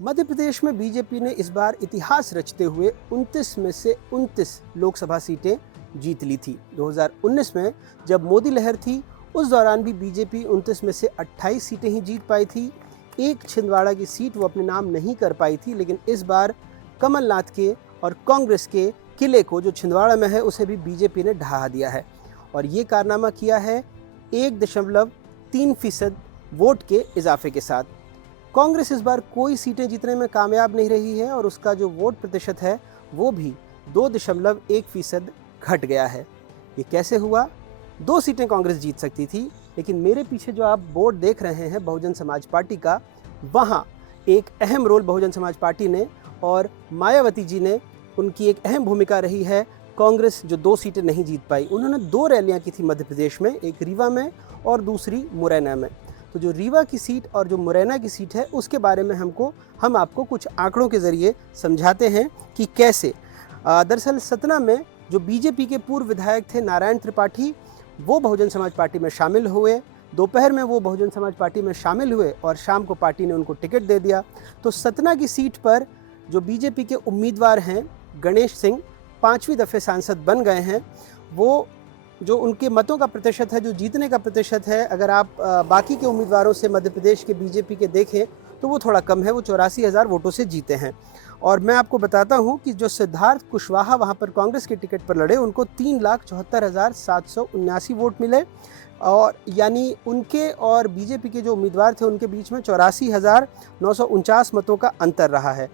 मध्य प्रदेश में बीजेपी ने इस बार इतिहास रचते हुए 29 में से 29 लोकसभा सीटें जीत ली थी। 2019 में जब मोदी लहर थी उस दौरान भी बीजेपी 29 में से 28 सीटें ही जीत पाई थी। एक छिंदवाड़ा की सीट वो अपने नाम नहीं कर पाई थी, लेकिन इस बार कमलनाथ के और कांग्रेस के किले को जो छिंदवाड़ा में है उसे भी बीजेपी ने ढहा दिया है और ये कारनामा किया है 1.3% वोट के इजाफे के साथ। कांग्रेस इस बार कोई सीटें जीतने में कामयाब नहीं रही है और उसका जो वोट प्रतिशत है वो भी 2.1% घट गया है। ये कैसे हुआ? 2 सीटें कांग्रेस जीत सकती थी, लेकिन मेरे पीछे जो आप बोर्ड देख रहे हैं बहुजन समाज पार्टी का, वहाँ एक अहम रोल बहुजन समाज पार्टी ने और मायावती जी ने, उनकी एक अहम भूमिका रही है। कांग्रेस जो 2 सीटें नहीं जीत पाई, उन्होंने 2 रैलियां की थी मध्य प्रदेश में, एक रीवा में और दूसरी मुरैना में। तो जो रीवा की सीट और जो मुरैना की सीट है उसके बारे में हम आपको कुछ आंकड़ों के ज़रिए समझाते हैं कि कैसे। दरअसल सतना में जो बीजेपी के पूर्व विधायक थे नारायण त्रिपाठी, वो बहुजन समाज पार्टी में शामिल हुए। दोपहर में वो बहुजन समाज पार्टी में शामिल हुए और शाम को पार्टी ने उनको टिकट दे दिया। तो सतना की सीट पर जो बीजेपी के उम्मीदवार हैं गणेश सिंह, 5वीं दफ़े सांसद बन गए हैं। वो जो उनके मतों का प्रतिशत है, जो जीतने का प्रतिशत है, अगर आप बाकी के उम्मीदवारों से मध्य प्रदेश के बीजेपी के देखें तो वो थोड़ा कम है। वो 84,000 वोटों से जीते हैं। और मैं आपको बताता हूं कि जो सिद्धार्थ कुशवाहा वहां पर कांग्रेस के टिकट पर लड़े, उनको 3,74,779 वोट मिले और यानी उनके और बीजेपी के जो उम्मीदवार थे उनके बीच में 84,949 मतों का अंतर रहा है।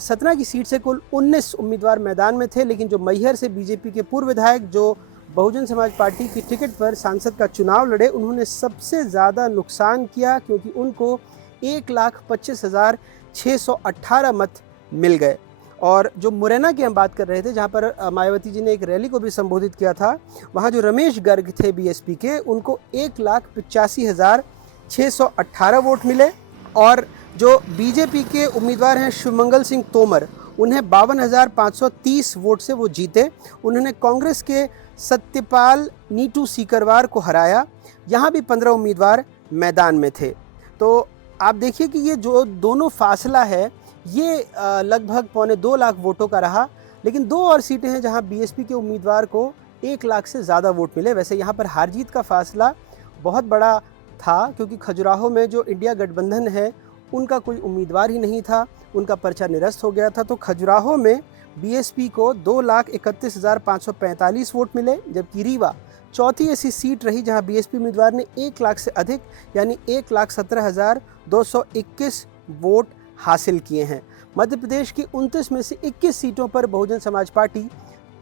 सतना की सीट से कुल 19 उम्मीदवार मैदान में थे, लेकिन जो मैहर से बीजेपी के पूर्व विधायक जो बहुजन समाज पार्टी की टिकट पर सांसद का चुनाव लड़े, उन्होंने सबसे ज़्यादा नुकसान किया क्योंकि उनको 1,25,618 मत मिल गए। और जो मुरैना की हम बात कर रहे थे, जहां पर मायावती जी ने एक रैली को भी संबोधित किया था, वहां जो रमेश गर्ग थे बीएसपी के, उनको 1,85,618 वोट मिले। और जो बीजेपी के उम्मीदवार हैं शिवमंगल सिंह तोमर, उन्हें 52,530 वोट से वो जीते। उन्होंने कांग्रेस के सत्यपाल नीटू सीकरवार को हराया। यहाँ भी 15 उम्मीदवार मैदान में थे। तो आप देखिए कि ये जो दोनों फासला है ये लगभग 2.25 लाख वोटों का रहा। लेकिन 2 और सीटें हैं जहाँ बीएसपी के उम्मीदवार को 1 लाख से ज़्यादा वोट मिले। वैसे यहाँ पर हार जीत का फासला बहुत बड़ा था क्योंकि खजुराहो में जो इंडिया गठबंधन है उनका कोई उम्मीदवार ही नहीं था, उनका पर्चा निरस्त हो गया था। तो खजुराहो में बीएसपी को 2,31,545 वोट मिले, जबकि रीवा चौथी ऐसी सीट रही जहां बीएसपी उम्मीदवार ने 1 लाख से अधिक यानी 1,17,221 वोट हासिल किए हैं। मध्य प्रदेश की 29 में से 21 सीटों पर बहुजन समाज पार्टी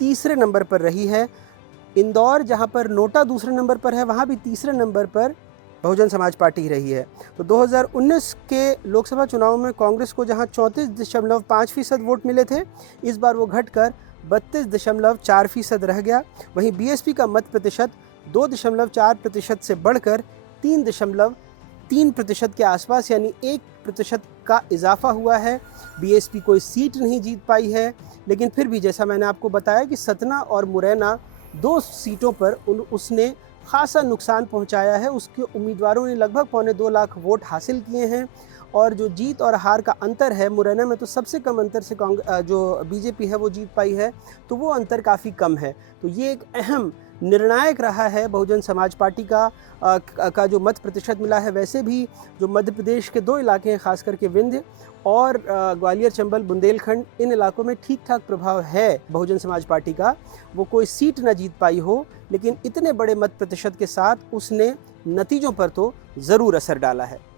तीसरे नंबर पर रही है। इंदौर, जहां पर नोटा दूसरे नंबर पर है, वहां भी तीसरे नंबर पर बहुजन समाज पार्टी रही है। तो 2019 के लोकसभा चुनाव में कांग्रेस को जहां 34.5% वोट मिले थे, इस बार वो घटकर 32.4% रह गया। वहीं बीएसपी का मत प्रतिशत 2.4% से बढ़कर 3.3% के आसपास यानी 1% का इजाफा हुआ है। बीएसपी कोई सीट नहीं जीत पाई है, लेकिन फिर भी जैसा मैंने आपको बताया कि सतना और मुरैना 2 सीटों पर उसने खासा नुकसान पहुंचाया है। उसके उम्मीदवारों ने लगभग 2.25 लाख वोट हासिल किए हैं और जो जीत और हार का अंतर है, मुरैना में तो सबसे कम अंतर से जो बीजेपी है वो जीत पाई है, तो वो अंतर काफ़ी कम है। तो ये एक अहम निर्णायक रहा है बहुजन समाज पार्टी का जो मत प्रतिशत मिला है। वैसे भी जो मध्य प्रदेश के 2 इलाके हैं, खास करके विंध्य और ग्वालियर, चंबल, बुंदेलखंड, इन इलाकों में ठीक ठाक प्रभाव है बहुजन समाज पार्टी का। वो कोई सीट ना जीत पाई हो, लेकिन इतने बड़े मत प्रतिशत के साथ उसने नतीजों पर तो ज़रूर असर डाला है।